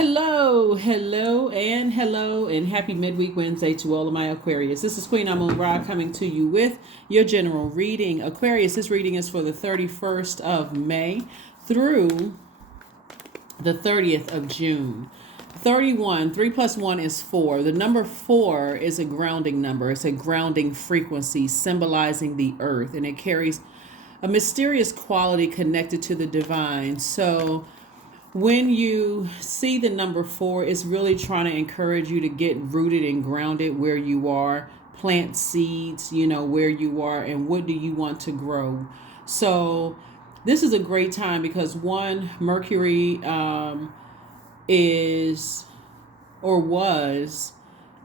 Hello, and happy midweek Wednesday to all of my Aquarius. This is Queen Amun Ra coming to you with your general reading. Aquarius, this reading is for the 31st of May through the 30th of June. 31, 3 plus 1 is 4. The number 4 is a grounding number. It's a grounding frequency symbolizing the earth, and it carries a mysterious quality connected to the divine. So when you see the number 4, it's really trying to encourage you to get rooted and grounded where you are, plant seeds, where you are, and what do you want to grow. So this is a great time because one, Mercury is or was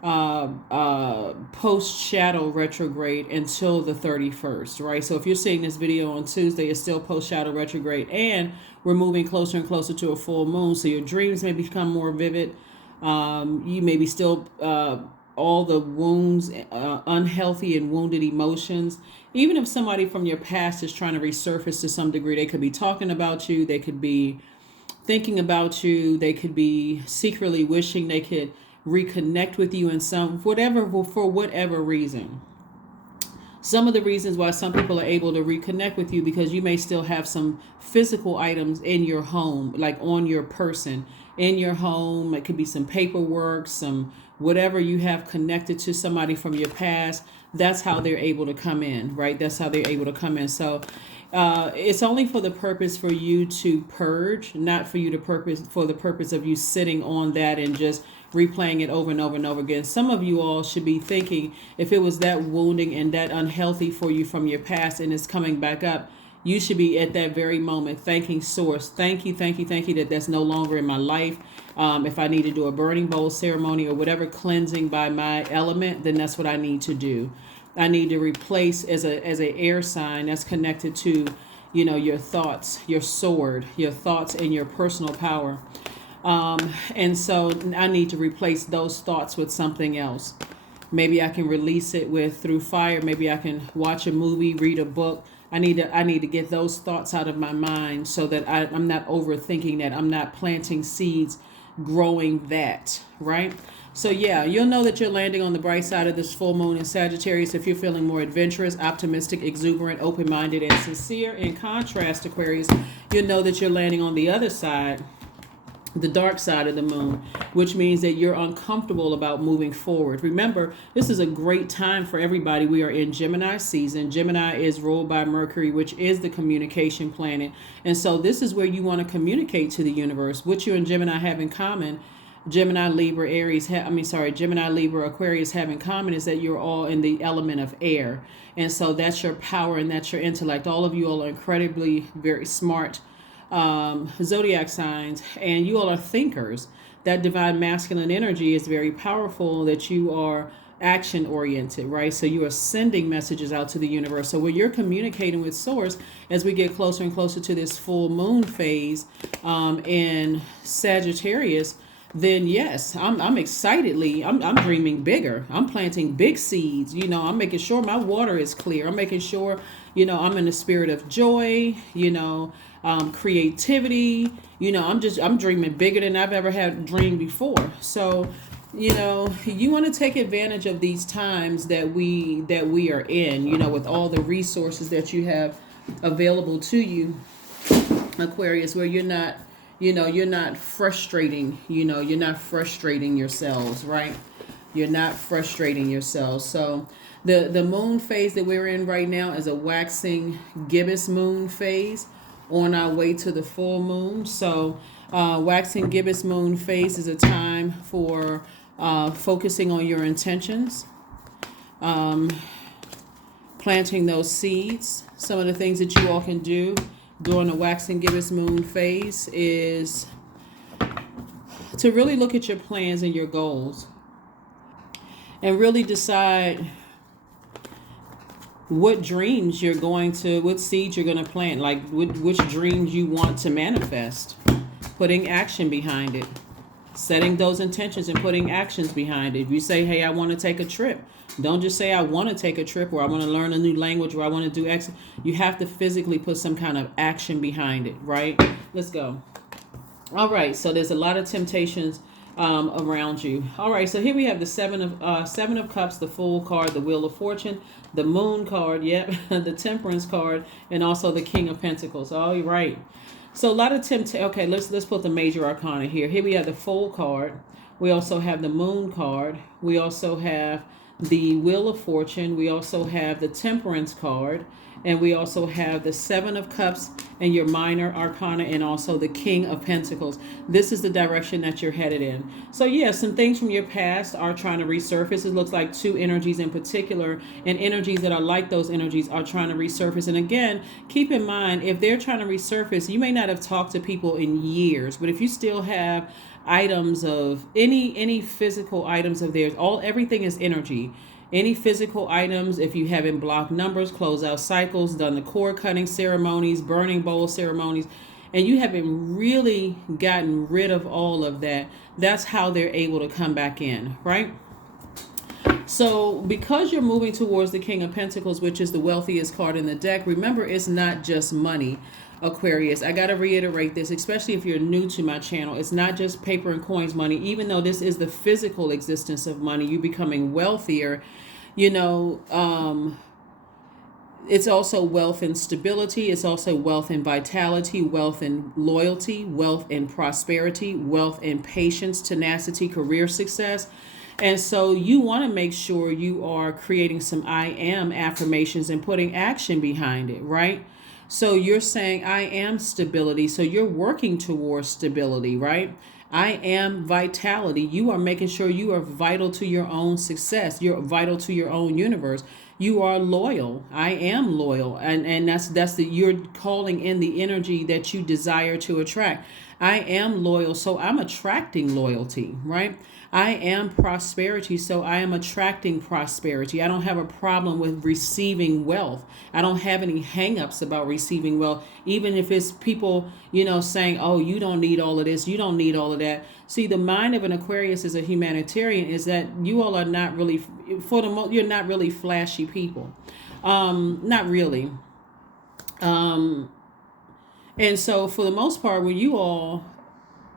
post shadow retrograde until the 31st, right? So if you're seeing this video on Tuesday, it's still post shadow retrograde, and we're moving closer and closer to a full moon. So your dreams may become more vivid. You may be still all the wounds, unhealthy and wounded emotions. Even if somebody from your past is trying to resurface to some degree, they could be talking about you, they could be thinking about you, they could be secretly wishing they could reconnect with you in for whatever reason. Some of the reasons why some people are able to reconnect with you because you may still have some physical items in your home, like on your person in your home. It could be some paperwork, some whatever you have connected to somebody from your past. That's how they're able to come in, right? That's how they're able to come in. So it's only for the purpose for you to purge, not for the purpose of you sitting on that and just replaying it over and over and over again. Some of you all should be thinking, if it was that wounding and that unhealthy for you from your past and it's coming back up, you should be at that very moment thanking Source. Thank you that that's no longer in my life. If I need to do a burning bowl ceremony or whatever cleansing by my element, then that's what I need to do. I need to replace as a air sign that's connected to, your thoughts, your sword, your thoughts and your personal power. And so I need to replace those thoughts with something else. Maybe I can release it through fire. Maybe I can watch a movie, read a book. I need to get those thoughts out of my mind so that I'm not overthinking that. I'm not planting seeds, growing that, right? So yeah, you'll know that you're landing on the bright side of this full moon in Sagittarius if you're feeling more adventurous, optimistic, exuberant, open-minded, and sincere. In contrast, Aquarius, you'll know that you're landing on the other side, the dark side of the moon, which means that you're uncomfortable about moving forward. Remember, this is a great time for everybody. We are in Gemini season. Gemini is ruled by Mercury, which is the communication planet. And so this is where you want to communicate to the universe. What you and Gemini have in common, Gemini, Libra, Aquarius have in common is that you're all in the element of air. And so that's your power and that's your intellect. All of you all are incredibly very smart Zodiac signs, and you all are thinkers. That divine masculine energy is very powerful, that you are action oriented, right? So you are sending messages out to the universe. So when you're communicating with Source, as we get closer and closer to this full moon phase in Sagittarius, then yes, I'm dreaming bigger. I'm planting big seeds. I'm making sure my water is clear. I'm making sure, I'm in the spirit of joy, creativity. I'm dreaming bigger than I've ever had dreamed before. So, you want to take advantage of these times that we are in, with all the resources that you have available to you, Aquarius, where you're not frustrating, you're not frustrating yourselves, right? You're not frustrating yourselves. So the moon phase that we're in right now is a waxing gibbous moon phase on our way to the full moon. So waxing gibbous moon phase is a time for focusing on your intentions, planting those seeds. Some of the things that you all can do during the waxing gibbous moon phase is to really look at your plans and your goals and really decide what seeds you're going to plant, like which dreams you want to manifest, putting action behind it, setting those intentions and putting actions behind it. If you say, hey, I want to take a trip, don't just say I want to take a trip, or I want to learn a new language, or I want to do X. You have to physically put some kind of action behind it, right? Let's go. All right, so there's a lot of temptations around you. All right, so here we have the seven of cups, the Fool card, the Wheel of Fortune, the Moon card, yep, the Temperance card, and also the King of Pentacles. All right. So a lot of Okay, let's put the major arcana here. Here we have the Fool card. We also have the Moon card. We also have the Wheel of Fortune. We also have the Temperance card. And we also have the Seven of Cups and your minor arcana, and also the King of Pentacles. This is the direction that you're headed in. So yeah, some things from your past are trying to resurface. It looks like two energies in particular, and energies that are like those energies are trying to resurface. And again, keep in mind, if they're trying to resurface, you may not have talked to people in years, but if you still have items of any physical items of theirs, everything is energy. Any physical items, if you haven't blocked numbers, closed out cycles, done the cord cutting ceremonies, burning bowl ceremonies, and you haven't really gotten rid of all of that, that's how they're able to come back in, right? So because you're moving towards the King of Pentacles, which is the wealthiest card in the deck, remember, it's not just money, Aquarius. I got to reiterate this, especially if you're new to my channel. It's not just paper and coins money. Even though this is the physical existence of money, you becoming wealthier, it's also wealth and stability. It's also wealth and vitality, wealth and loyalty, wealth and prosperity, wealth and patience, tenacity, career success. And so you want to make sure you are creating some I am affirmations and putting action behind it, right? So you're saying I am stability. So you're working towards stability, right? I am vitality. You are making sure you are vital to your own success. You're vital to your own universe. You are loyal. I am loyal. And you're calling in the energy that you desire to attract. I am loyal, so I'm attracting loyalty, right? I am prosperity, so I am attracting prosperity. I don't have a problem with receiving wealth. I don't have any hangups about receiving wealth, even if it's people, saying, oh, you don't need all of this, you don't need all of that. See, the mind of an Aquarius as a humanitarian is that you all are not really, you're not really flashy people. Not really. And so for the most part, when you all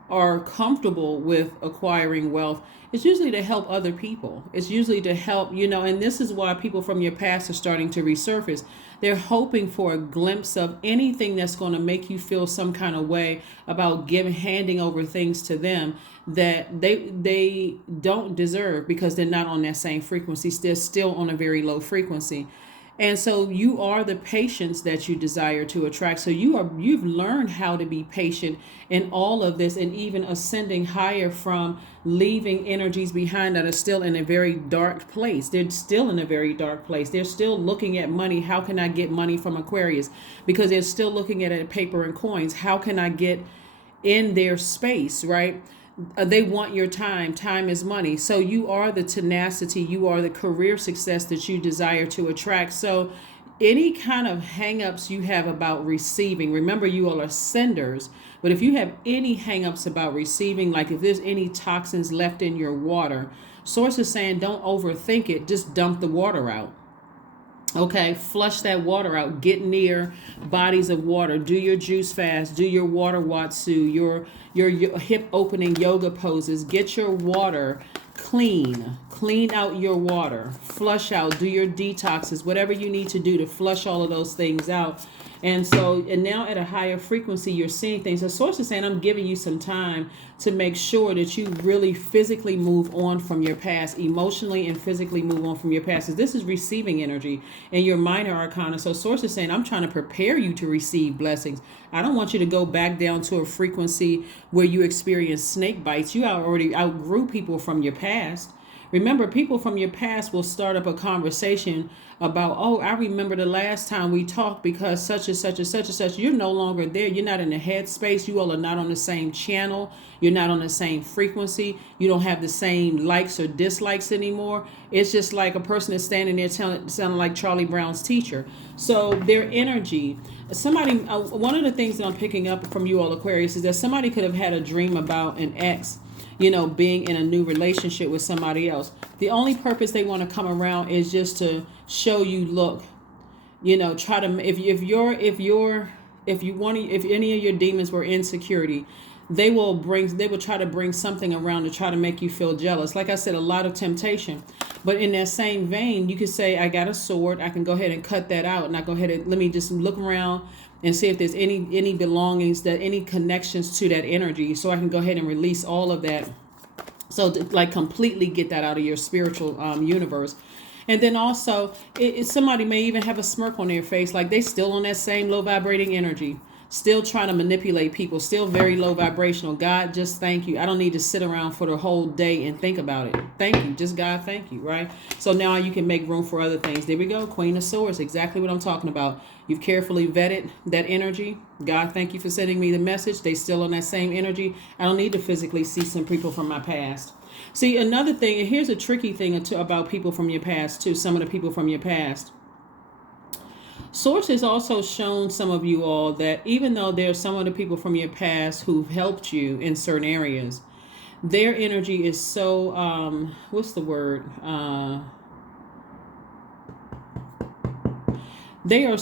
are comfortable with acquiring wealth, it's usually to help other people. It's usually to help, and this is why people from your past are starting to resurface. They're hoping for a glimpse of anything that's going to make you feel some kind of way about handing over things to them that they don't deserve, because they're not on that same frequency. They're still on a very low frequency. And so you are the patience that you desire to attract. So you've learned how to be patient in all of this, and even ascending higher from leaving energies behind that are still in a very dark place. They're still in a very dark place. They're still looking at money. How can I get money from Aquarius? Because they're still looking at it, paper and coins. How can I get in their space, right? They want your time. Time is money. So you are the tenacity. You are the career success that you desire to attract. So any kind of hangups you have about receiving, remember, you all are senders. But if you have any hangups about receiving, like if there's any toxins left in your water, Source is saying don't overthink it. Just dump the water out. Okay, flush that water out. Get near bodies of water. Do your juice fast. Do your water watsu, your hip opening yoga poses. Get your water clean. Clean out your water. Flush out. Do your detoxes. Whatever you need to do to flush all of those things out. And now at a higher frequency, you're seeing things. The Source is saying, I'm giving you some time to make sure that you really physically move on from your past, emotionally and physically move on from your past. This is receiving energy in your minor arcana. So Source is saying, I'm trying to prepare you to receive blessings. I don't want you to go back down to a frequency where you experience snake bites. You already outgrew people from your past. Remember, people from your past will start up a conversation about, oh, I remember the last time we talked because such and such and such and such. You're no longer there. You're not in the headspace. You all are not on the same channel. You're not on the same frequency. You don't have the same likes or dislikes anymore. It's just like a person is standing there sounding like Charlie Brown's teacher. So their energy, one of the things that I'm picking up from you all, Aquarius, is that somebody could have had a dream about an ex, being in a new relationship with somebody else. The only purpose they want to come around is just to show you, look, try to, if any of your demons were insecurity, they will try to bring something around to try to make you feel jealous. Like I said, a lot of temptation. But in that same vein, you could say, I got a sword. I can go ahead and cut that out. And I go ahead and let me just look around and see if there's any belongings, that any connections to that energy. So I can go ahead and release all of that. So to, like, completely get that out of your spiritual universe. And then also, somebody may even have a smirk on their face, like they still on that same low vibrating energy, still trying to manipulate people, still very low vibrational. God, just thank you. I don't need to sit around for the whole day and think about it. Thank you. Just God, thank you, right? So now you can make room for other things. There we go. Queen of Swords, exactly what I'm talking about. You've carefully vetted that energy. God, thank you for sending me the message. They still on that same energy. I don't need to physically see some people from my past. See, another thing, and here's a tricky thing about people from your past too, some of the people from your past. Source has also shown some of you all that even though there's some of the people from your past who've helped you in certain areas, their energy is so, what's the word? They are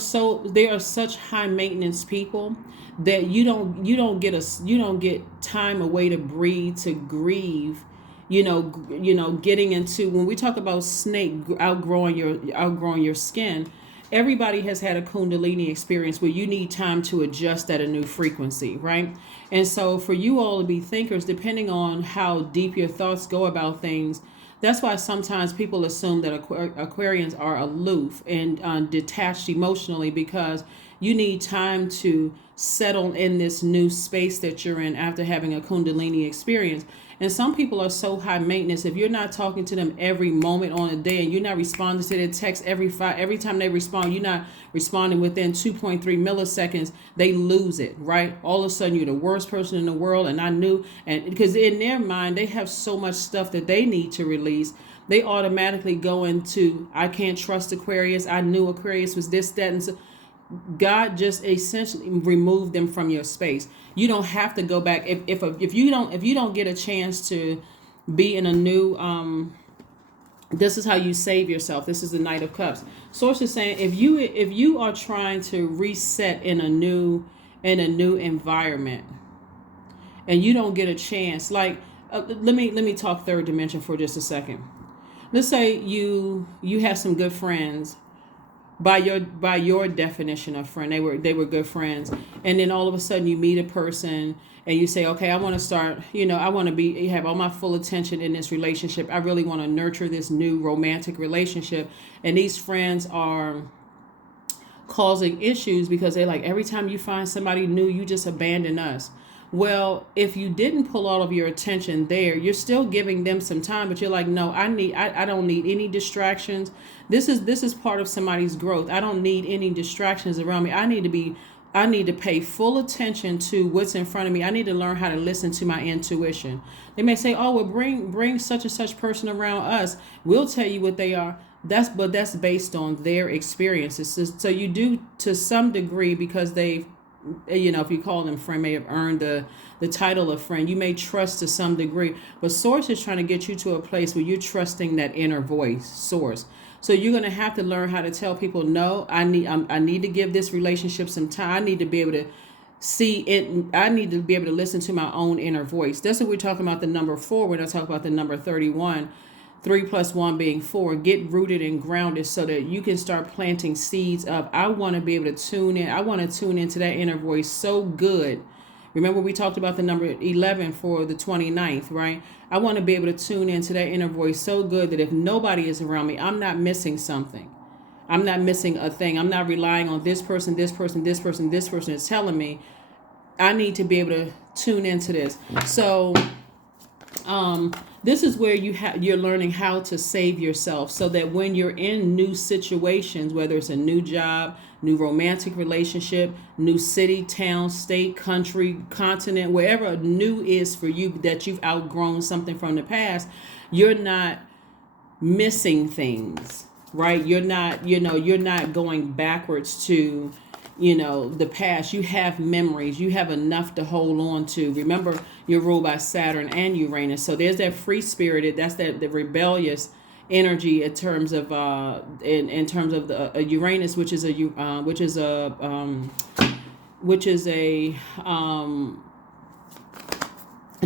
such high maintenance people that you don't get time away to breathe, to grieve. Getting into, when we talk about snake outgrowing your skin, everybody has had a Kundalini experience where you need time to adjust at a new frequency, right? And so for you all to be thinkers, depending on how deep your thoughts go about things, that's why sometimes people assume that Aquarians are aloof and detached emotionally, because you need time to settle in this new space that you're in after having a Kundalini experience. And some people are so high maintenance. If you're not talking to them every moment on a day, and you're not responding to their text every time they respond, you're not responding within 2.3 milliseconds, they lose it, right? All of a sudden you're the worst person in the world. And because in their mind, they have so much stuff that they need to release. They automatically go into, I can't trust Aquarius. I knew Aquarius was this, that, and so. God just essentially removed them from your space. You don't have to go back. If you don't get a chance to be in a new, this is how you save yourself. This is the Knight of Cups. Source is saying, if you are trying to reset in a new environment, and you don't get a chance, like let me talk third dimension for just a second. Let's say you have some good friends. By your definition of friend, they were good friends, and then all of a sudden you meet a person and you say, okay, I want to start, I want to have all my full attention in this relationship. I really want to nurture this new romantic relationship, and these friends are causing issues because they're like, every time you find somebody new, you just abandon us. Well, if you didn't pull all of your attention there, you're still giving them some time, but you're like, no, I don't need any distractions. This is part of somebody's growth. I don't need any distractions around me. I need to pay full attention to what's in front of me. I need to learn how to listen to my intuition. They may say, oh, well, bring such and such person around us. We'll tell you what they are. But that's based on their experiences. So you do to some degree, because they've, if you call them friend, may have earned the title of friend. You may trust to some degree, but Source is trying to get you to a place where you're trusting that inner voice, Source. So you're going to have to learn how to tell people, no, I need to give this relationship some time. I need to be able to see it. I need to be able to listen to my own inner voice. That's what we're talking about the number 4. When I talk about the number 31, 3 + 1 being 4, get rooted and grounded so that you can start planting seeds of, I want to be able to tune in. I want to tune into that inner voice so good. Remember we talked about the number 11 for the 29th, right? I want to be able to tune into that inner voice so good that if nobody is around me, I'm not missing something. I'm not missing a thing. I'm not relying on this person is telling me. I need to be able to tune into this. So this is where you're learning how to save yourself, so that when you're in new situations, whether it's a new job, new romantic relationship, new city, town, state, country, continent, wherever new is for you, that you've outgrown something from the past, you're not missing things, right? You're not going backwards to the past. You have memories. You have enough to hold on to. Remember, you're ruled by Saturn and Uranus. So there's that free spirited, that's the rebellious energy in terms of in terms of the Uranus, which is a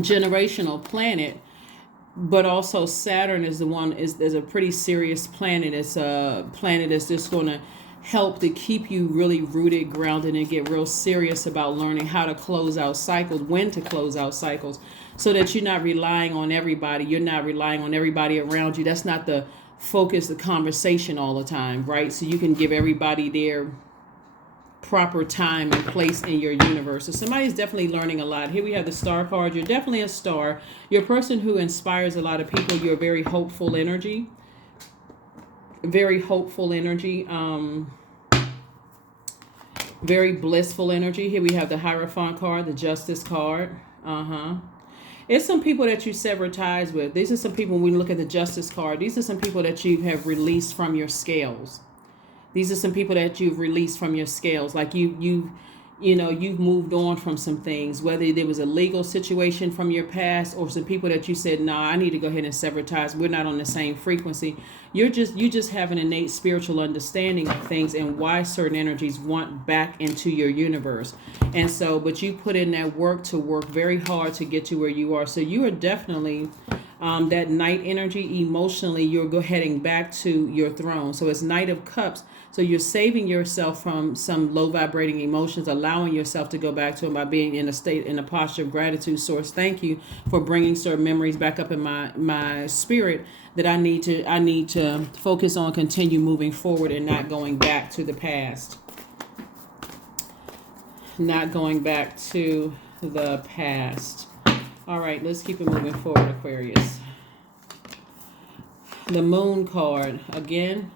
generational planet, but also Saturn is the one is a pretty serious planet. It's a planet that's just going to help to keep you really rooted, grounded, and get real serious about learning how to close out cycles, when to close out cycles, so that you're not relying on everybody. You're not relying on everybody around you. That's not the focus, the conversation all the time, right? So you can give everybody their proper time and place in your universe. So somebody's definitely learning a lot. Here we have the star card. You're definitely a star. You're a person who inspires a lot of people. You're a very hopeful energy. Very hopeful energy. Very blissful energy. Here we have the Hierophant card, the Justice card. It's some people that you sever ties with. These are some people, when we look at the Justice card, these are some people that you have released from your scales. These are some people that you've released from your scales. Like you've moved on from some things, whether there was a legal situation from your past or some people that you said, nah, I need to go ahead and sever ties. We're not on the same frequency. You just have an innate spiritual understanding of things and why certain energies want back into your universe. And so, but you put in that work to work very hard to get to where you are. So you are definitely that Knight energy. Emotionally, you're heading back to your throne. So it's Knight of Cups. So you're saving yourself from some low vibrating emotions, allowing yourself to go back to them by being in a posture of gratitude. Source, thank you for bringing certain memories back up in my spirit that I need to focus on, continue moving forward and not going back to the past. Not going back to the past. All right, let's keep it moving forward, Aquarius. The Moon card again.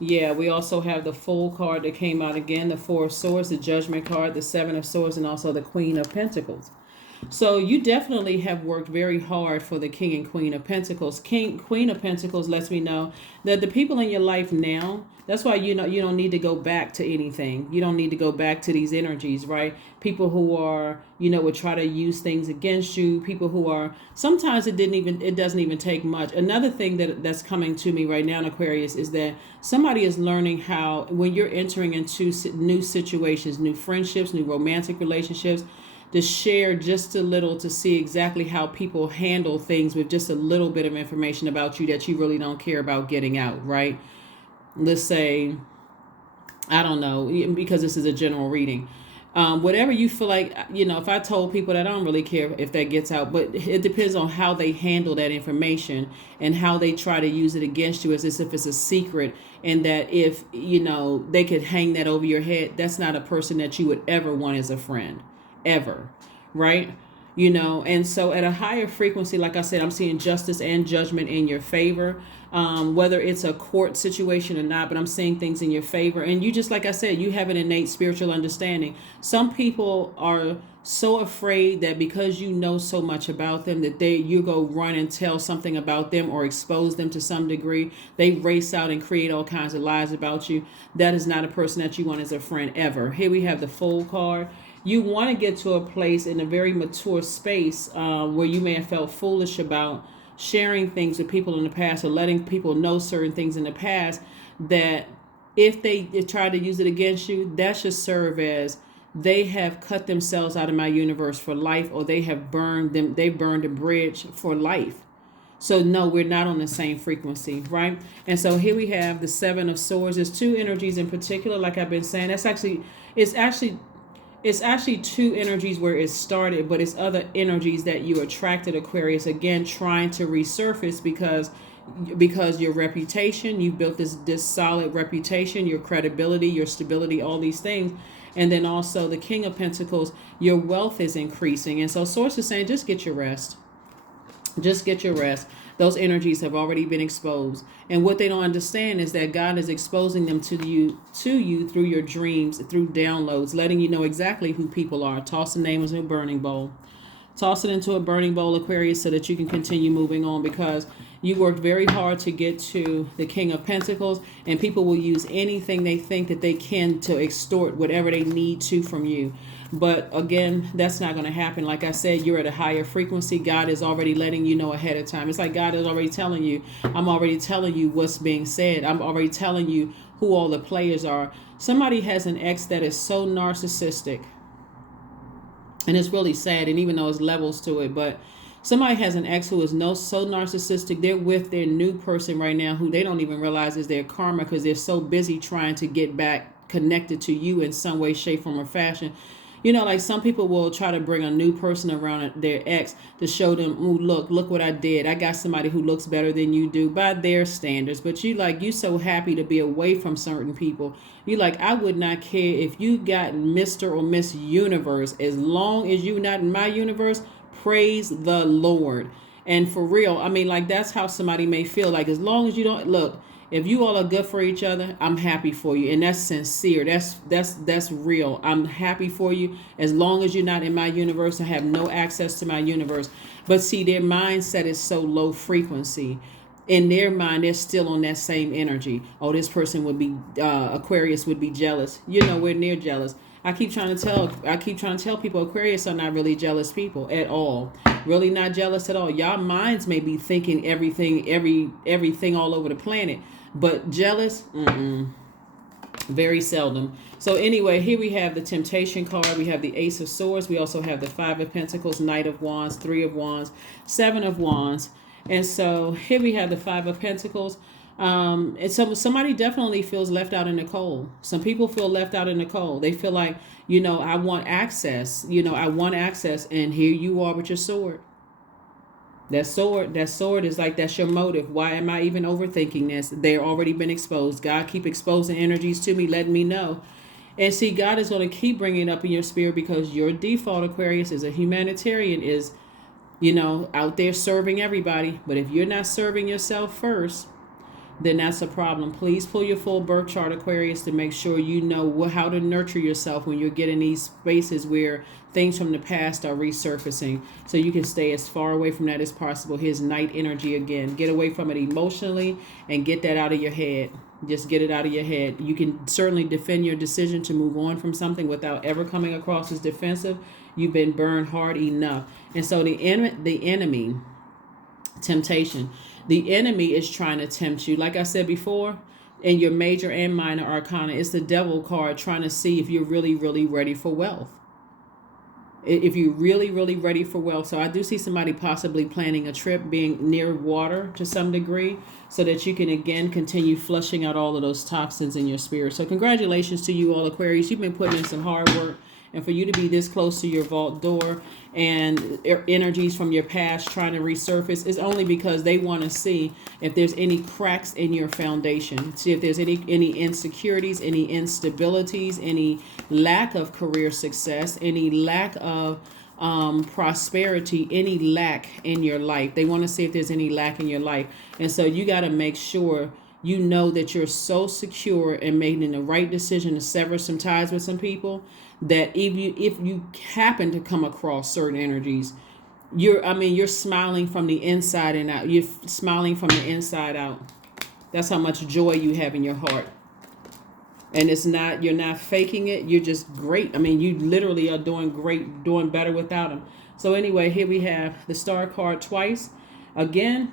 Yeah, we also have the Fool card that came out again, the Four of Swords, the Judgment card, the Seven of Swords, and also the Queen of Pentacles. So you definitely have worked very hard for the King and Queen of Pentacles. Queen of Pentacles lets me know that the people in your life now, that's why you don't need to go back to anything. You don't need to go back to these energies, right? People who are, would try to use things against you. People who are, sometimes it doesn't even take much. Another thing that's coming to me right now in Aquarius is that somebody is learning how, when you're entering into new situations, new friendships, new romantic relationships, to share just a little, to see exactly how people handle things with just a little bit of information about you that you really don't care about getting out, right? Let's say, I don't know, because this is a general reading. Whatever you feel like, if I told people that, I don't really care if that gets out, but it depends on how they handle that information and how they try to use it against you as if it's a secret, and that if, they could hang that over your head, that's not a person that you would ever want as a friend. Ever, right? And so at a higher frequency, like I said, I'm seeing justice and judgment in your favor, whether it's a court situation or not, but I'm seeing things in your favor. And you just, like I said, you have an innate spiritual understanding. Some people are so afraid that because you know so much about them that you go run and tell something about them or expose them to some degree. They race out and create all kinds of lies about you. That is not a person that you want as a friend ever. Here we have the Fool card. You want to get to a place in a very mature space where you may have felt foolish about sharing things with people in the past or letting people know certain things in the past, that if they try to use it against you, that should serve as they have cut themselves out of my universe for life, or they burned a bridge for life. So no, we're not on the same frequency, right? And so here we have the Seven of Swords. There's two energies in particular, like I've been saying. It's actually two energies where it started, but it's other energies that you attracted, Aquarius, again, trying to resurface because your reputation, you built this solid reputation, your credibility, your stability, all these things. And then also the King of Pentacles, your wealth is increasing. And so Source is saying, just get your rest. Just get your rest. Those energies have already been exposed. And what they don't understand is that God is exposing them to you through your dreams, through downloads, letting you know exactly who people are. Toss the names in a burning bowl. Toss it into a burning bowl, Aquarius, so that you can continue moving on, because you worked very hard to get to the King of Pentacles, and people will use anything they think that they can to extort whatever they need to from you. But again, that's not going to happen. Like I said, you're at a higher frequency. God is already letting you know ahead of time. It's like God is already telling you, I'm already telling you what's being said. I'm already telling you who all the players are. Somebody has an ex that is so narcissistic. And it's really sad. And even though there's levels to it, but Somebody has an ex who is so narcissistic. They're with their new person right now who they don't even realize is their karma because they're so busy trying to get back connected to you in some way, shape, form, or fashion. Like some people will try to bring a new person around their ex to show them, "Ooh, look what I did. I got somebody who looks better than you do by their standards." But you so happy to be away from certain people. I would not care if you got Mr. or Miss Universe. As long as you not in my universe, praise the Lord. And for real, that's how somebody may feel. As long as you don't look, if you all are good for each other, I'm happy for you, and that's sincere. That's real. I'm happy for you as long as you're not in my universe. I have no access to my universe. But see, their mindset is so low frequency. In their mind, they're still on that same energy. Oh, this person would be Aquarius would be jealous. You're nowhere near jealous. I keep trying to tell people Aquarius are not really jealous people at all. Really not jealous at all. Y'all minds may be thinking everything all over the planet. But jealous, very seldom. So anyway, here we have the Temptation card. We have the Ace of Swords. We also have the Five of Pentacles, Knight of Wands, Three of Wands, Seven of Wands. And so here we have the Five of Pentacles. And so somebody definitely feels left out in the cold. Some people feel left out in the cold. They feel like, I want access. I want access. And here you are with your sword. That sword is that's your motive. Why am I even overthinking this? They've already been exposed. God, keep exposing energies to me, letting me know. And see, God is going to keep bringing it up in your spirit because your default, Aquarius, is a humanitarian, is, out there serving everybody. But if you're not serving yourself first, then that's a problem. Please pull your full birth chart, Aquarius, to make sure you know how to nurture yourself when you're getting these spaces where things from the past are resurfacing, so you can stay as far away from that as possible. Here's night energy again. Get away from it emotionally and get that out of your head. Just get it out of your head. You can certainly defend your decision to move on from something without ever coming across as defensive. You've been burned hard enough. And so the enemy, temptation. The enemy is trying to tempt you. Like I said before, in your major and minor arcana, it's the devil card trying to see if you're really, really ready for wealth. If you're really, really ready for wealth. So I do see somebody possibly planning a trip, being near water to some degree, so that you can, again, continue flushing out all of those toxins in your spirit. So congratulations to you all, Aquarius. You've been putting in some hard work. And for you to be this close to your vault door and energies from your past trying to resurface is only because they want to see if there's any cracks in your foundation. See if there's any insecurities, any instabilities, any lack of career success, any lack of prosperity, any lack in your life. They want to see if there's any lack in your life. And so you got to make sure you know that you're so secure and making the right decision to sever some ties with some people, that if you happen to come across certain energies, you're smiling from the inside and out. You're smiling from the inside out. That's how much joy you have in your heart. And you're not faking it. You're just great. You literally are doing great, doing better without them. So anyway, here we have the Star card twice. Again,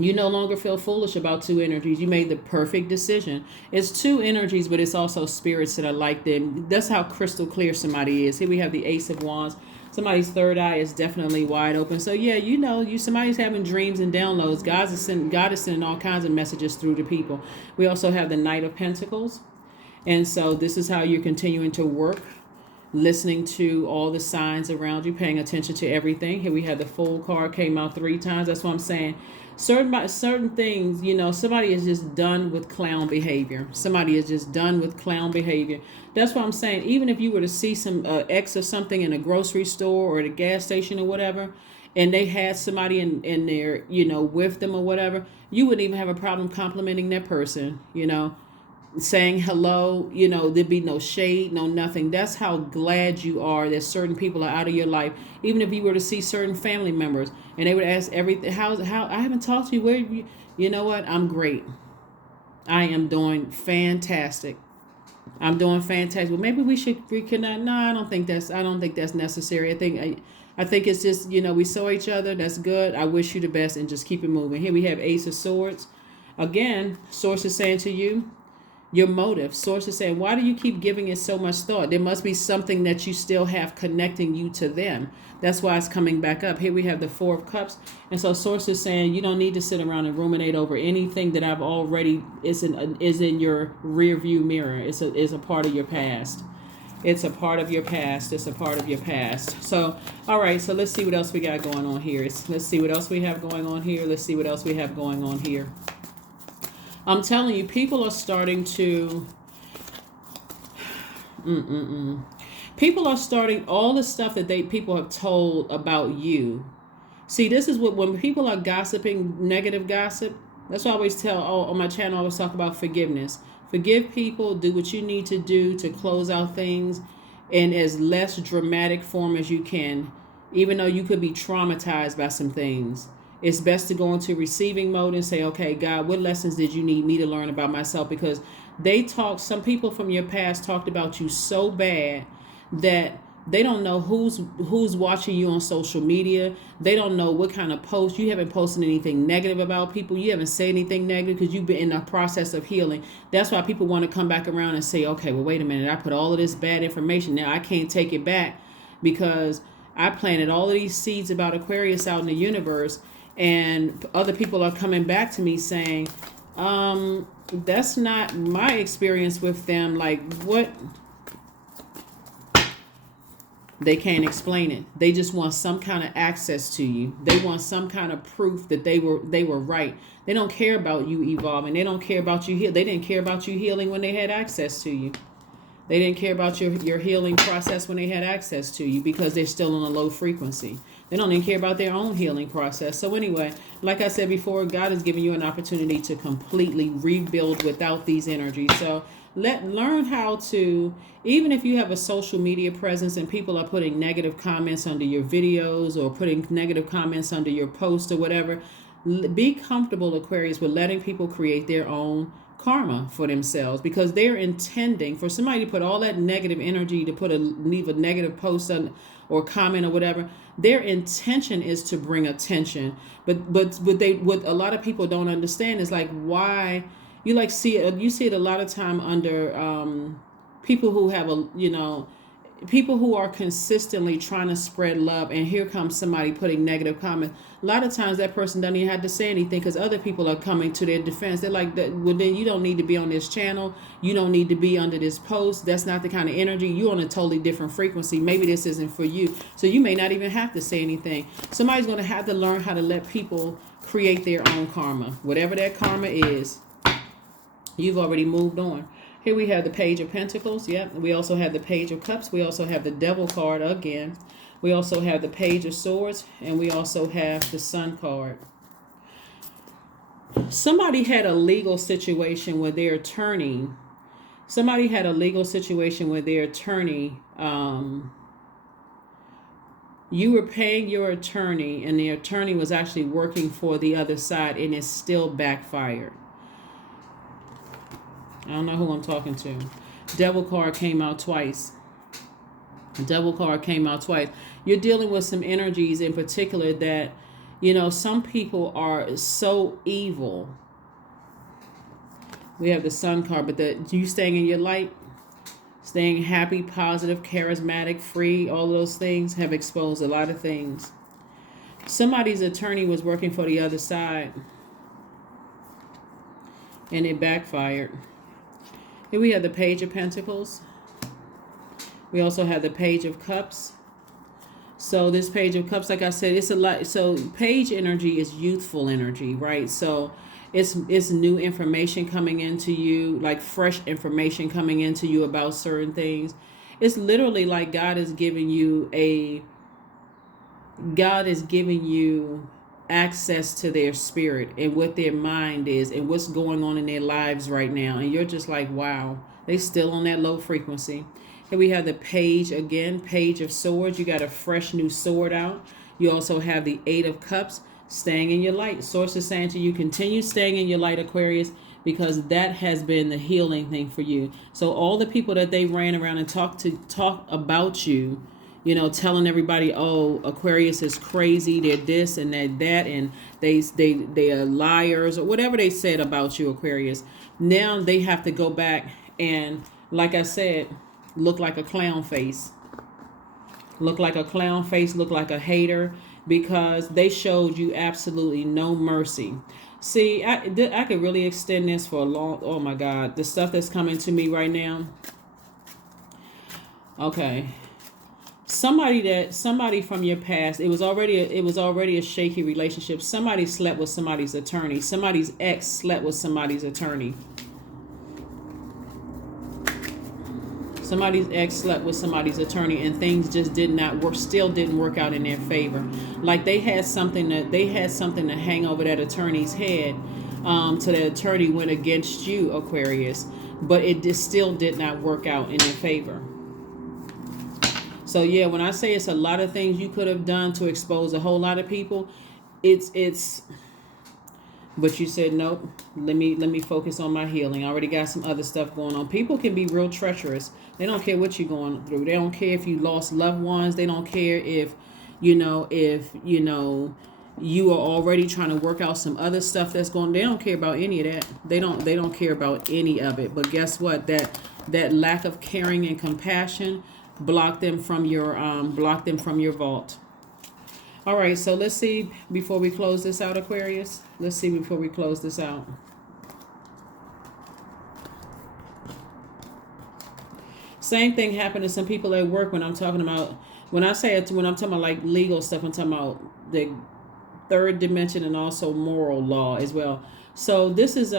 you no longer feel foolish about two energies. You made the perfect decision. It's two energies, but it's also spirits that are like them. That's how crystal clear somebody is. Here we have the Ace of Wands. Somebody's third eye is definitely wide open. So yeah, somebody's having dreams and downloads. God is sending all kinds of messages through to people. We also have the Knight of Pentacles. And so this is how you're continuing to work, listening to all the signs around you, paying attention to everything. Here we have the Fool card, came out 3 times. That's what I'm saying. Certain things, somebody is just done with clown behavior. Somebody is just done with clown behavior. That's what I'm saying. Even if you were to see some X or something in a grocery store or at a gas station or whatever, and they had somebody in there, with them or whatever, you wouldn't even have a problem complimenting that person, saying hello, there'd be no shade, no nothing. That's how glad you are that certain people are out of your life. Even if you were to see certain family members and they would ask everything, how I haven't talked to you, where you know what? I'm great. I am doing fantastic. I'm doing fantastic. Well, maybe we should reconnect. No, I don't think that's necessary. I think it's just, we saw each other. That's good. I wish you the best and just keep it moving. Here we have Ace of Swords. Again, Source is saying to you, Your motive. Source is saying, why do you keep giving it so much thought? There must be something that you still have connecting you to them. That's why it's coming back up. Here we have the Four of Cups. And so source is saying you don't need to sit around and ruminate over anything that I've already is in your rear view mirror. It's a part of your past. It's a part of your past. It's a part of your past. So, all right. So let's see what else we got going on here. Let's see what else we have going on here. Let's see what else we have going on here. I'm telling you, people are starting to... People are starting all the stuff that people have told about you. See, this is what, when people are gossiping, negative gossip, that's what I always tell, on my channel, I always talk about forgiveness. Forgive people, do what you need to do to close out things in as less dramatic form as you can, even though you could be traumatized by some things. It's best to go into receiving mode and say, okay, God, what lessons did you need me to learn about myself? Because some people from your past talked about you so bad that they don't know who's watching you on social media. They don't know what kind of posts. You haven't posted anything negative about people. You haven't said anything negative because you've been in the process of healing. That's why people want to come back around and say, okay, well, wait a minute. I put all of this bad information. Now I can't take it back because I planted all of these seeds about Aquarius out in the universe. And other people are coming back to me saying, that's not my experience with them. Like, what? They can't explain it. They just want some kind of access to you. They want some kind of proof that they were right. They don't care about you evolving. They don't care about you They didn't care about you healing when they had access to you. They didn't care about your healing process when they had access to you because they're still on a low frequency. They don't even care about their own healing process. So anyway, like I said before, God is giving you an opportunity to completely rebuild without these energies. So learn how to, even if you have a social media presence and people are putting negative comments under your videos or putting negative comments under your post or whatever, be comfortable, Aquarius, with letting people create their own karma for themselves, because they're intending for somebody to put all that negative energy to leave a negative post on, or comment or whatever. Their intention is to bring attention, but what a lot of people don't understand is like why you see it a lot of time under people who have people who are consistently trying to spread love, and here comes somebody putting negative comments. A lot of times that person doesn't even have to say anything because other people are coming to their defense. They're like, well, then you don't need to be on this channel. You don't need to be under this post. That's not the kind of energy. You're on a totally different frequency. Maybe this isn't for you. So you may not even have to say anything. Somebody's going to have to learn how to let people create their own karma. Whatever that karma is, you've already moved on. Here we have the Page of Pentacles. Yep. We also have the Page of Cups. We also have the Devil card again. We also have the Page of Swords. And we also have the Sun card. Somebody had a legal situation where their attorney... you were paying your attorney, and the attorney was actually working for the other side, and it still backfired. I don't know who I'm talking to. Devil card came out twice. Devil card came out twice. You're dealing with some energies in particular that, some people are so evil. We have the Sun card, but you staying in your light, staying happy, positive, charismatic, free, all those things have exposed a lot of things. Somebody's attorney was working for the other side, and it backfired. Here we have the Page of Pentacles. We also have the Page of Cups. So this Page of Cups, like I said, it's a lot. So page energy is youthful energy, right? So it's new information coming into you, like fresh information coming into you about certain things. It's literally like God is giving you access to their spirit and what their mind is and what's going on in their lives right now. And you're just like, wow, they still on that low frequency. Here we have the Page again, Page of Swords. You got a fresh new sword out. You also have the Eight of Cups, staying in your light. Source is saying to you, continue staying in your light, Aquarius, because that has been the healing thing for you. So all the people that they ran around and talk about you, telling everybody, oh, Aquarius is crazy, they're this and that, and they are liars or whatever they said about you, Aquarius. Now they have to go back and, like I said, look like a clown face. Look like a clown face, look like a hater, because they showed you absolutely no mercy. See, I could really extend this for a long, oh my God, the stuff that's coming to me right now. Okay. Somebody from your past, it was already a shaky relationship. Somebody slept with somebody's attorney. Somebody's ex slept with somebody's attorney. Somebody's ex slept with somebody's attorney, and things just still didn't work out in their favor. Like they had something to hang over that attorney's head. So the attorney went against you, Aquarius, but it just still did not work out in your favor. So yeah, when I say it's a lot of things you could have done to expose a whole lot of people, it's. But you said nope. Let me focus on my healing. I already got some other stuff going on. People can be real treacherous. They don't care what you're going through. They don't care if you lost loved ones. They don't care if you are already trying to work out some other stuff that's going. They don't care about any of that. They don't care about any of it. But guess what? That lack of caring and compassion block them from your vault. All right, so let's see before we close this out, Aquarius. Let's see before we close this out. Same thing happened to some people at work when I'm talking about, when I'm talking about like legal stuff, I'm talking about the third dimension and also moral law as well. So this is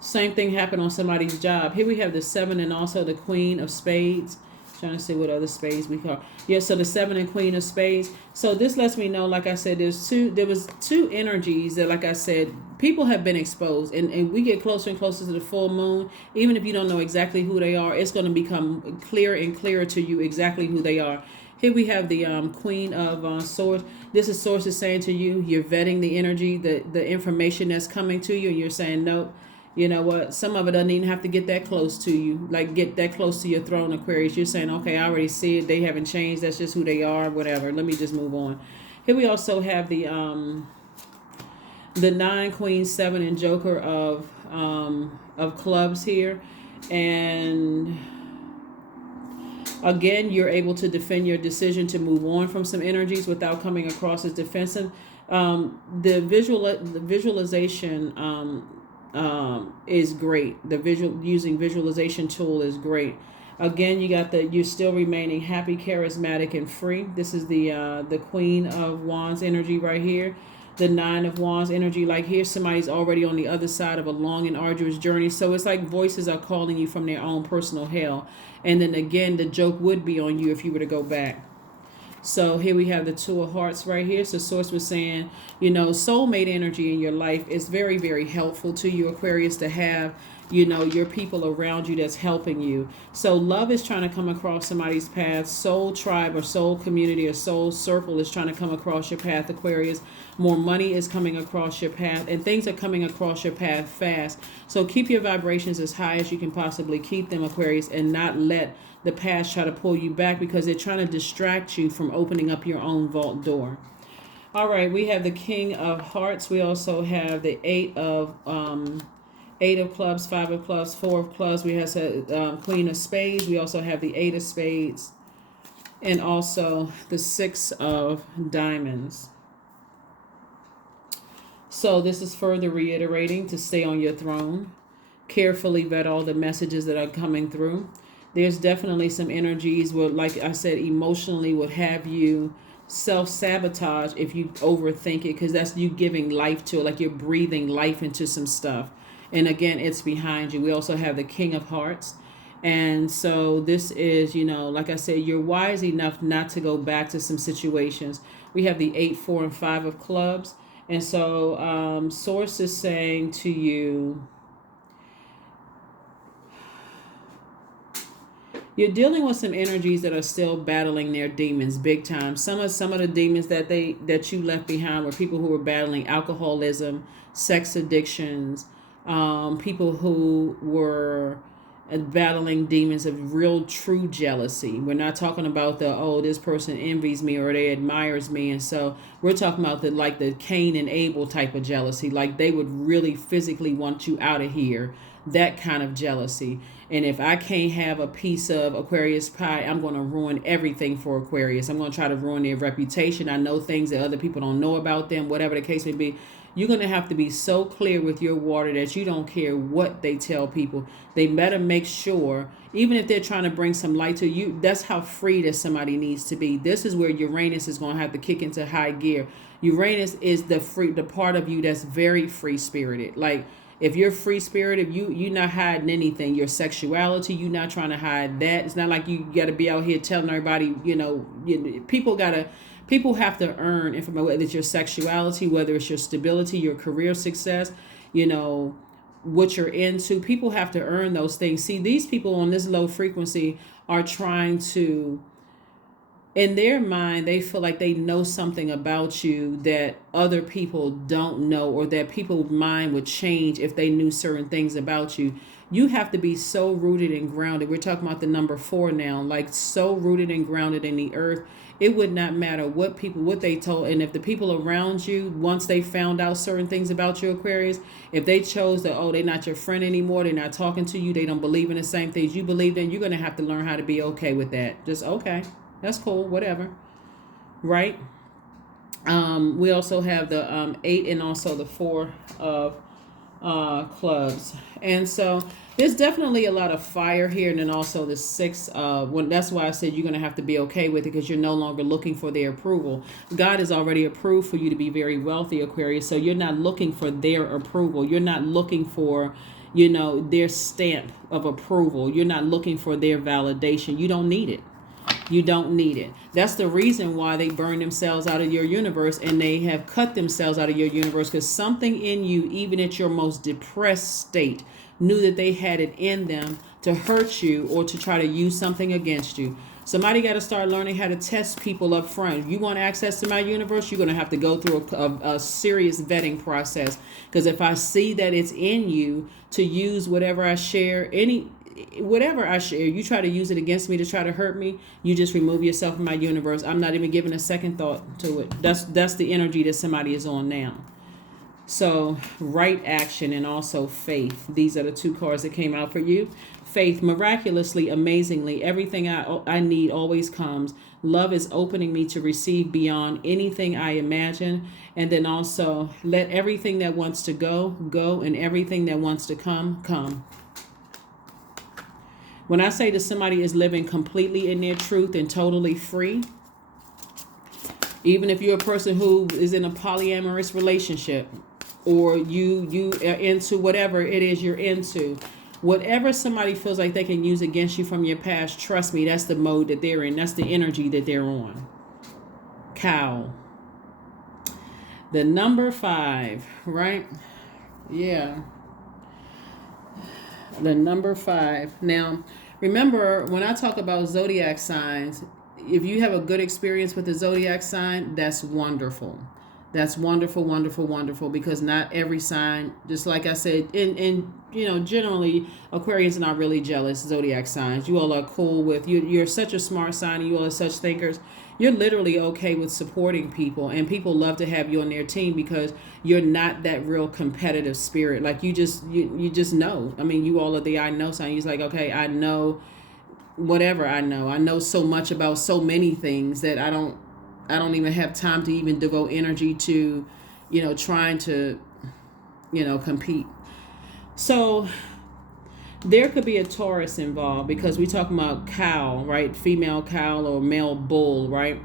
same thing happened on somebody's job. Here we have the 7 and also the Queen of Spades. Trying to see what other spades we call. Yeah, so the 7 and Queen of Spades. So this lets me know, like I said, there was two energies that, like I said, people have been exposed. And we get closer and closer to the full moon. Even if you don't know exactly who they are, it's going to become clearer and clearer to you exactly who they are. Here we have the Queen of Swords. This is sources saying to you, you're vetting the energy, the information that's coming to you, and you're saying, nope. You know what? Some of it doesn't even have to get that close to you. Like get that close to your throne, Aquarius. You're saying, okay, I already see it. They haven't changed. That's just who they are. Whatever. Let me just move on. Here we also have the 9, Queen, 7, and Joker of clubs here, and again, you're able to defend your decision to move on from some energies without coming across as defensive. The visualization. Is great. Using visualization tool is great. Again, you're still remaining happy, charismatic, and free. This is the Queen of Wands energy right here. The 9 of Wands energy, like here, somebody's already on the other side of a long and arduous journey. So it's like voices are calling you from their own personal hell. And then again, the joke would be on you if you were to go back. So here we have the 2 of Hearts right here. So Source was saying, soulmate energy in your life is very, very helpful to you, Aquarius, to have, your people around you that's helping you. So love is trying to come across somebody's path. Soul tribe or soul community or soul circle is trying to come across your path, Aquarius. More money is coming across your path, and things are coming across your path fast. So keep your vibrations as high as you can possibly keep them, Aquarius, and not let the past try to pull you back, because they're trying to distract you from opening up your own vault door. All right, we have the King of Hearts. We also have the 8 of Clubs, 5 of Clubs, 4 of Clubs. We have the Queen of Spades. We also have the 8 of Spades, and also the 6 of Diamonds. So this is further reiterating to stay on your throne. Carefully vet all the messages that are coming through. There's definitely some energies where, like I said, emotionally would have you self-sabotage if you overthink it, because that's you giving life to it, like you're breathing life into some stuff. And again, it's behind you. We also have the King of Hearts. And so this is, like I said, you're wise enough not to go back to some situations. We have the 8, 4, and 5 of Clubs. And so Source is saying to you, you're dealing with some energies that are still battling their demons big time. Some of the demons that you left behind were people who were battling alcoholism, sex addictions, people who were battling demons of real true jealousy. We're not talking about the, oh, this person envies me or they admires me, and so we're talking about the, like the Cain and Abel type of jealousy, like they would really physically want you out of here, that kind of jealousy. And if I can't have a piece of Aquarius pie, I'm going to ruin everything for Aquarius. I'm going to try to ruin their reputation. I know things that other people don't know about them, whatever the case may be. You're going to have to be so clear with your water that you don't care what they tell people. They better make sure, even if they're trying to bring some light to you, that's how free that somebody needs to be. This is where Uranus is going to have to kick into high gear. Uranus is the part of you that's very free spirited. Like, if you're free spirited, you're not hiding anything. Your sexuality, you're not trying to hide that. It's not like you got to be out here telling everybody, people have to earn information, whether it's your sexuality, whether it's your stability, your career success, what you're into. People have to earn those things. See, these people on this low frequency are trying to, in their mind, they feel like they know something about you that other people don't know, or that people's mind would change if they knew certain things about you. You have to be so rooted and grounded. We're talking about the number 4 now, like so rooted and grounded in the earth. It would not matter what they told. And if the people around you, once they found out certain things about you, Aquarius, if they chose that, oh, they're not your friend anymore, they're not talking to you, they don't believe in the same things you believe in, you're going to have to learn how to be okay with that. Just, okay, that's cool, whatever. Right? We also have the 8 and also the 4 of clubs. And so there's definitely a lot of fire here. And then also the 6, that's why I said you're going to have to be okay with it, because you're no longer looking for their approval. God has already approved for you to be very wealthy, Aquarius. So you're not looking for their approval. You're not looking for, their stamp of approval. You're not looking for their validation. You don't need it. You don't need it. That's the reason why they burn themselves out of your universe, and they have cut themselves out of your universe, because something in you, even at your most depressed state, knew that they had it in them to hurt you or to try to use something against you. Somebody got to start learning how to test people up front. If you want access to my universe, you're going to have to go through a serious vetting process, because if I see that it's in you to use whatever I share, whatever I share, you try to use it against me to try to hurt me, you just remove yourself from my universe. I'm not even giving a second thought to it. That's the energy that somebody is on now. So right action and also faith. These are the 2 cards that came out for you. Faith, miraculously, amazingly, everything I need always comes. Love is opening me to receive beyond anything I imagine. And then also, let everything that wants to go, go, and everything that wants to come, come. When I say that somebody is living completely in their truth and totally free, even if you're a person who is in a polyamorous relationship, or you are into whatever it is you're into, whatever somebody feels like they can use against you from your past, trust me, that's the mode that they're in. That's the energy that they're on. Cow. The number 5, right? Yeah. The number 5. Now, remember, when I talk about zodiac signs, if you have a good experience with the zodiac sign, that's wonderful. That's wonderful, wonderful, wonderful, because not every sign, just like I said, and generally, Aquarians are not really jealous zodiac signs. You all are cool with, you're such a smart sign, and you all are such thinkers. You're literally okay with supporting people, and people love to have you on their team because you're not that real competitive spirit. Like you just know. I mean, you all are the I know sign. You're like, okay, I know whatever I know. I know so much about so many things that I don't even have time to even devote energy to, trying to, compete. So there could be a Taurus involved, because we talking about cow, right? Female cow or male bull, right?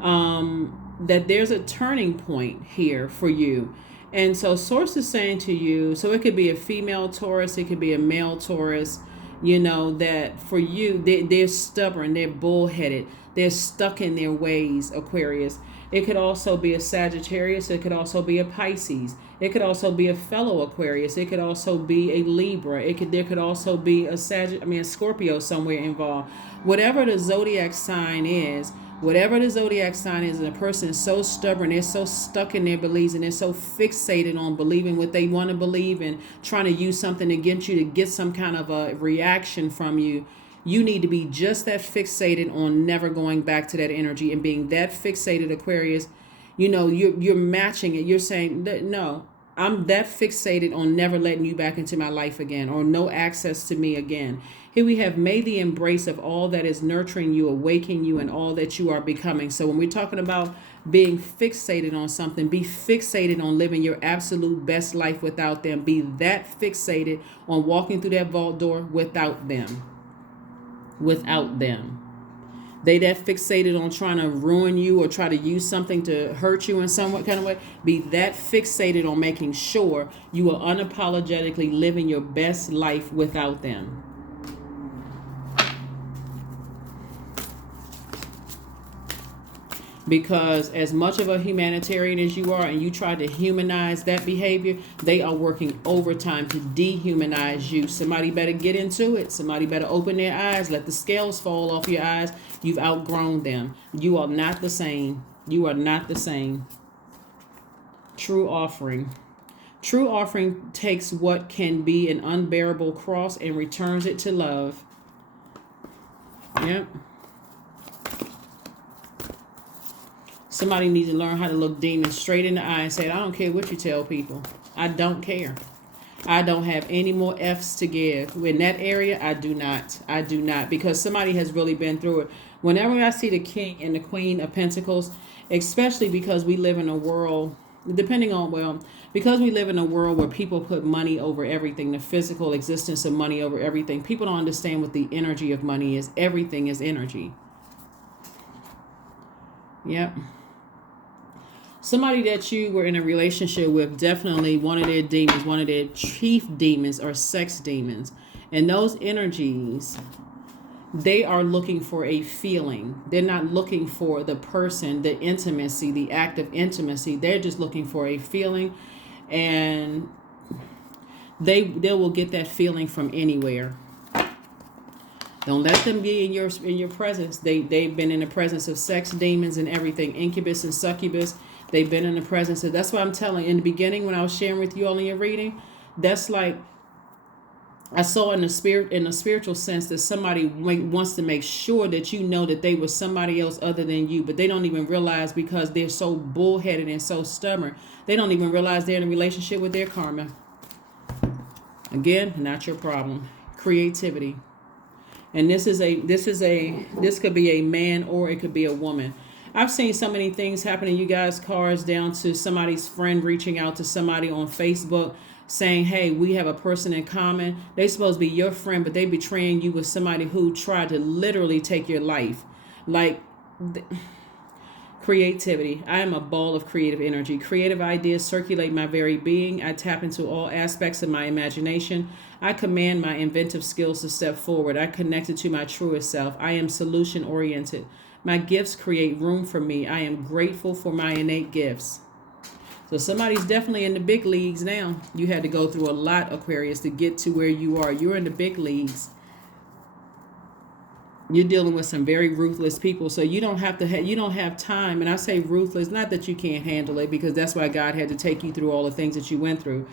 That there's a turning point here for you. And so source is saying to you, so it could be a female Taurus, it could be a male Taurus, that for you, they're stubborn, they're bullheaded, they're stuck in their ways, Aquarius. It could also be a Sagittarius. It could also be a Pisces. It could also be a fellow Aquarius. It could also be a Libra. There could also be a Scorpio somewhere involved. Whatever the zodiac sign is, Whatever the zodiac sign is, and a person is so stubborn, they're so stuck in their beliefs, and they're so fixated on believing what they want to believe and trying to use something against you to get some kind of a reaction from you. You need to be just that fixated on never going back to that energy and being that fixated, Aquarius. You're matching it. You're saying that, no, I'm that fixated on never letting you back into my life again, or no access to me again. Here we have, may the embrace of all that is nurturing you, awakening you, and all that you are becoming. So when we're talking about being fixated on something, be fixated on living your absolute best life without them. Be that fixated on walking through that vault door without them. Without them. They that fixated on trying to ruin you or try to use something to hurt you in some kind of way. Be that fixated on making sure you are unapologetically living your best life without them. Because as much of a humanitarian as you are, and you try to humanize that behavior, they are working overtime to dehumanize you. Somebody better get into it. Somebody better open their eyes. Let the scales fall off your eyes. You've outgrown them. You are not the same. You are not the same. True offering. True offering takes what can be an unbearable cross and returns it to love. Yep. Somebody needs to learn how to look demons straight in the eye and say, I don't care what you tell people. I don't care. I don't have any more F's to give. In that area, I do not. I do not. Because somebody has really been through it. Whenever I see the King and the Queen of Pentacles, especially because we live in a world, because we live in a world where people put money over everything, the physical existence of money over everything, people don't understand what the energy of money is. Everything is energy. Yep. Somebody that you were in a relationship with, definitely one of their demons, one of their chief demons, are sex demons. And those energies, they are looking for a feeling. They're not looking for the person, the intimacy, the act of intimacy. They're just looking for a feeling. And they will get that feeling from anywhere. Don't let them be in your presence. They've been in the presence of sex demons and everything, incubus and succubus. They've been in the presence of. That's why I'm telling you, in the beginning when I was sharing with you all in your reading, that's like I saw in the spiritual sense that somebody wants to make sure that you know that they were somebody else other than you, but they don't even realize, because they're so bullheaded and so stubborn. They don't even realize they're in a relationship with their karma. Again, not your problem. Creativity. And this could be a man or it could be a woman. I've seen so many things happen in you guys' cards, down to somebody's friend reaching out to somebody on Facebook saying, hey, we have a person in common. They're supposed to be your friend, but they betraying you with somebody who tried to literally take your life. Creativity. I am a ball of creative energy. Creative ideas circulate my very being. I tap into all aspects of my imagination. I command my inventive skills to step forward. I connect to my truest self. I am solution oriented. My gifts create room for me. I am grateful for my innate gifts. So somebody's definitely in the big leagues now. You had to go through a lot, Aquarius, to get to where you are. You're in the big leagues. You're dealing with some very ruthless people, so you don't have time. And I say ruthless, not that you can't handle it, because that's why God had to take you through all the things that you went through.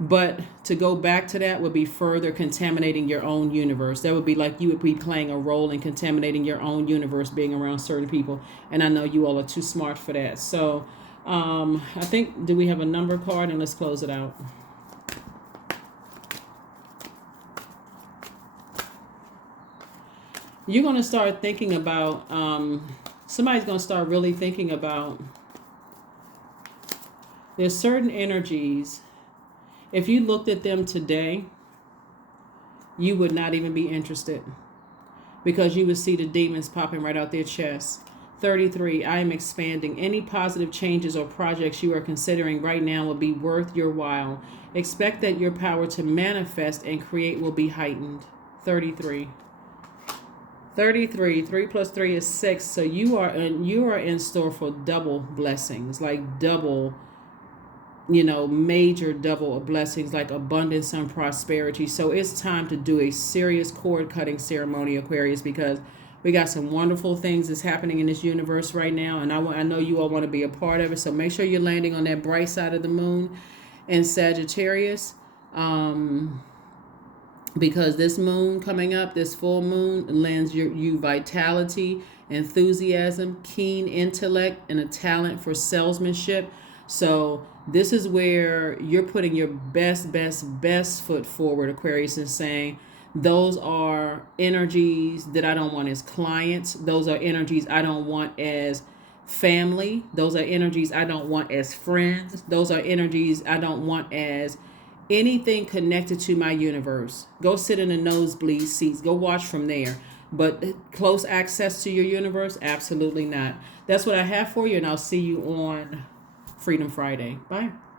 But to go back to that would be further contaminating your own universe. That would be like you would be playing a role in contaminating your own universe, being around certain people. And I know you all are too smart for that. So I think, do we have a number card? And let's close it out. You're going to start thinking about, somebody's going to start really thinking about, there's certain energies. If you looked at them today, you would not even be interested, because you would see the demons popping right out their chest. 33, I am expanding. Any positive changes or projects you are considering right now will be worth your while. Expect that your power to manifest and create will be heightened. 33. 33, 3 plus 3 is 6. So you are in store for double blessings, like double, major double blessings, like abundance and prosperity. So it's time to do a serious cord cutting ceremony, Aquarius, because We got some wonderful things that's happening in this universe right now, and I know you all want to be a part of it. So make sure you're landing on that bright side of the moon in Sagittarius. Because this moon coming up, this full moon, lends you vitality, enthusiasm, keen intellect, and a talent for salesmanship. So this is where you're putting your best foot forward, Aquarius, and saying, those are energies that I don't want as clients. Those are energies I don't want as family. Those are energies I don't want as friends. Those are energies I don't want as anything connected to my universe. Go sit in the nosebleed seats. Go watch from there. But close access to your universe? Absolutely not. That's what I have for you, and I'll see you on Freedom Friday. Bye.